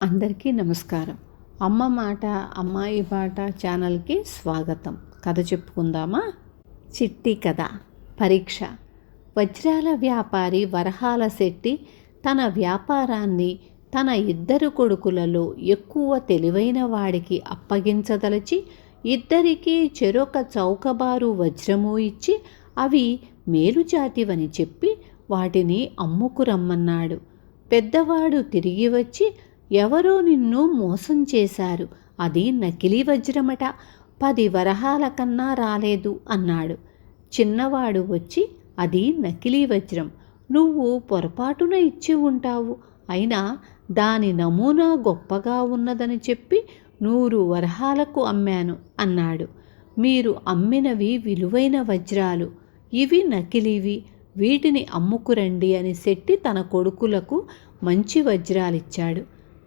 అందరికీ నమస్కారం. అమ్మ మాట అమ్మాయి బాట ఛానల్కి స్వాగతం. కథ చెప్పుకుందామా? చిట్టి కథ. పరీక్ష. వజ్రాల వ్యాపారి వరహాల శెట్టి తన వ్యాపారాన్ని తన ఇద్దరు కొడుకులలో ఎక్కువ తెలివైన వాడికి అప్పగించదలచి ఇద్దరికీ చెరొక చౌకబారు వజ్రము ఇచ్చి అవి మేలుజాతివని చెప్పి వాటిని అమ్ముకురమ్మన్నాడు. పెద్దవాడు తిరిగి వచ్చి, ఎవరో నిన్ను మోసం చేశారు, అది నకిలీ వజ్రమట, 10 వరహాల కన్నా రాలేదు అన్నాడు. చిన్నవాడు వచ్చి, అది నకిలీ వజ్రం, నువ్వు పొరపాటున ఇచ్చి ఉంటావు, అయినా దాని నమూనా గొప్పగా ఉన్నదని చెప్పి 100 వరహాలకు అమ్మాను అన్నాడు. మీరు అమ్మినవి విలువైన వజ్రాలు, ఇవి నకిలీవి, వీటిని అమ్ముకురండి అని శెట్టి తన కొడుకులకు మంచి వజ్రాలిచ్చాడు.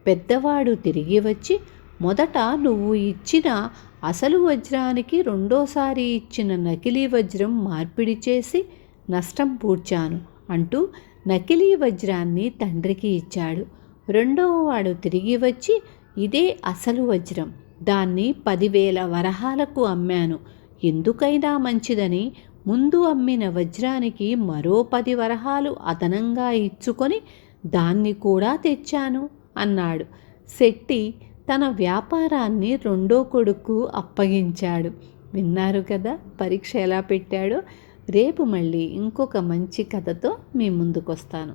పెద్దవాడు తిరిగి వచ్చి, మొదట నువ్వు ఇచ్చిన అసలు వజ్రానికి రెండోసారి ఇచ్చిన నకిలీ వజ్రం మార్పిడి చేసి నష్టం పూడ్చాను అంటూ నకిలీ వజ్రాన్ని తండ్రికి ఇచ్చాడు. రెండవవాడు తిరిగి వచ్చి, ఇదే అసలు వజ్రం, దాన్ని 10,000 వరహాలకు అమ్మాను, ఎందుకైనా మంచిదని ముందు అమ్మిన వజ్రానికి మరో 10 వరహాలు అదనంగా ఇచ్చుకొని దాన్ని కూడా తెచ్చాను అన్నాడు. శెట్టి తన వ్యాపారాన్ని రెండో కొడుకు అప్పగించాడు. విన్నారు కదా పరీక్ష ఎలా పెట్టాడో. రేపు మళ్ళీ ఇంకొక మంచి కథతో మీ ముందుకొస్తాను.